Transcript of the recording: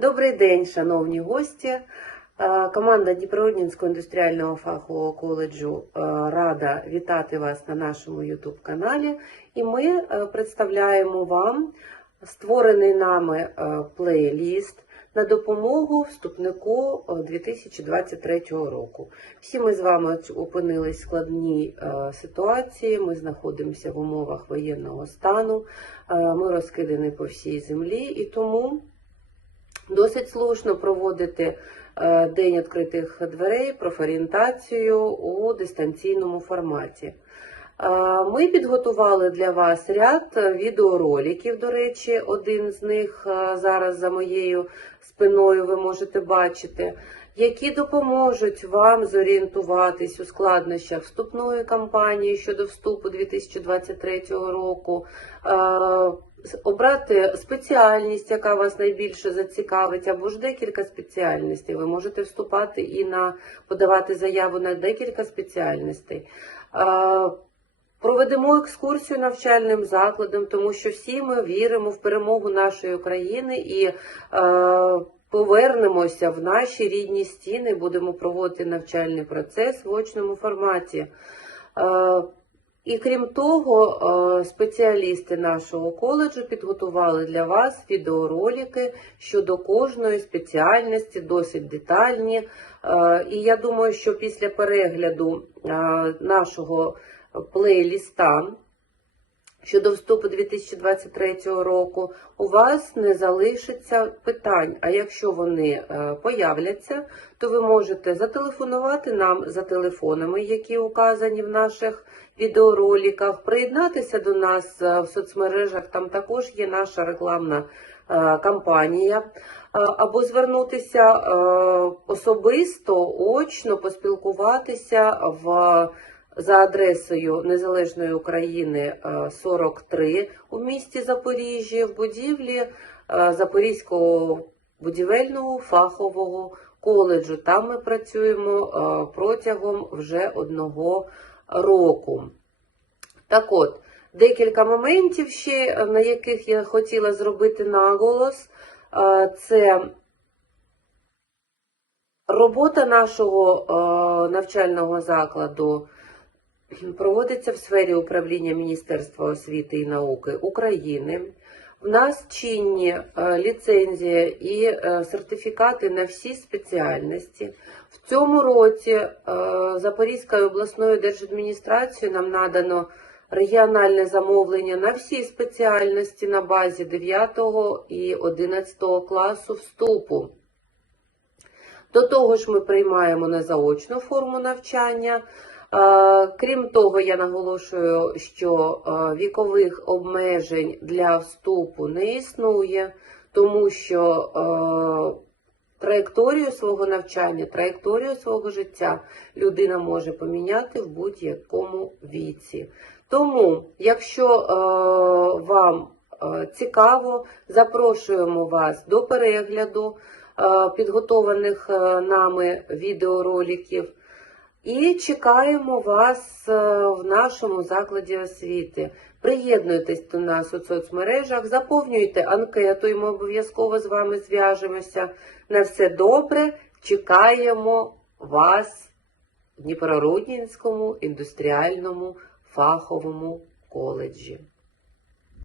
Добрий день, шановні гості. Е, Команда Дніпророднінського індустріального фахового коледжу е, рада вітати вас на нашому YouTube каналі. І ми е, представляємо вам створений нами плейліст на допомогу вступнику е, 2023 року. Всі ми з вами опинились в складній ситуації. Ми знаходимося в умовах воєнного стану. Ми розкидані по всій землі і тому. Досить слушно проводити е, День відкритих дверей, профорієнтацію у дистанційному форматі. Е, Ми підготували для вас ряд відеороликів. До речі, один з них е, зараз за моєю спиною ви можете бачити, які допоможуть вам зорієнтуватись у складнощах вступної кампанії щодо вступу 2023 року. Обрати спеціальність, яка вас найбільше зацікавить, або ж декілька спеціальностей. Ви можете вступати і на подавати заяву на декілька спеціальностей. Проведемо екскурсію навчальним закладом, тому що всі ми віримо в перемогу нашої України і е, повернемося в наші рідні стіни, будемо проводити навчальний процес в очному форматі. Е, і крім того, е, спеціалісти нашого коледжу підготували для вас відеоролики щодо кожної спеціальності, досить детальні. Е, І я думаю, що після перегляду е, нашого плейліста щодо вступу 2023 року у вас не залишиться питань. А якщо вони е, появляться, то ви можете зателефонувати нам за телефонами, які указані в наших відеороликах, приєднатися до нас е, в соцмережах. Там також є наша рекламна е, кампанія. Або звернутися особисто, очно поспілкуватися в за адресою Незалежної України е, 43 у місті Запоріжжя в будівлі е, Запорізького будівельного фахового коледжу. Там ми працюємо е, протягом вже одного року. Так от, декілька моментів ще, на яких я хотіла зробити наголос. Е, Це робота нашого е, навчального закладу проводиться в сфері управління Міністерства освіти і науки України. В нас чинні е, ліцензія і е, сертифікати на всі спеціальності. В цьому році е, Запорізькою обласною держадміністрацією нам надано регіональне замовлення на всі спеціальності на базі 9 і 11 класу вступу. До того ж, ми приймаємо на заочну форму навчання. Е, Крім того, я наголошую, що е, вікових обмежень для вступу не існує, тому що е, траєкторію свого навчання, траєкторію свого життя людина може поміняти в будь-якому віці. Тому, якщо вам цікаво, запрошуємо вас до перегляду підготованих нами відеороликів. І чекаємо вас е, в нашому закладі освіти. Приєднуйтесь до нас у соцмережах, заповнюйте анкету, і ми обов'язково з вами зв'яжемося. На все добре. Чекаємо вас в Дніпроруднінському індустріальному фаховому коледжі.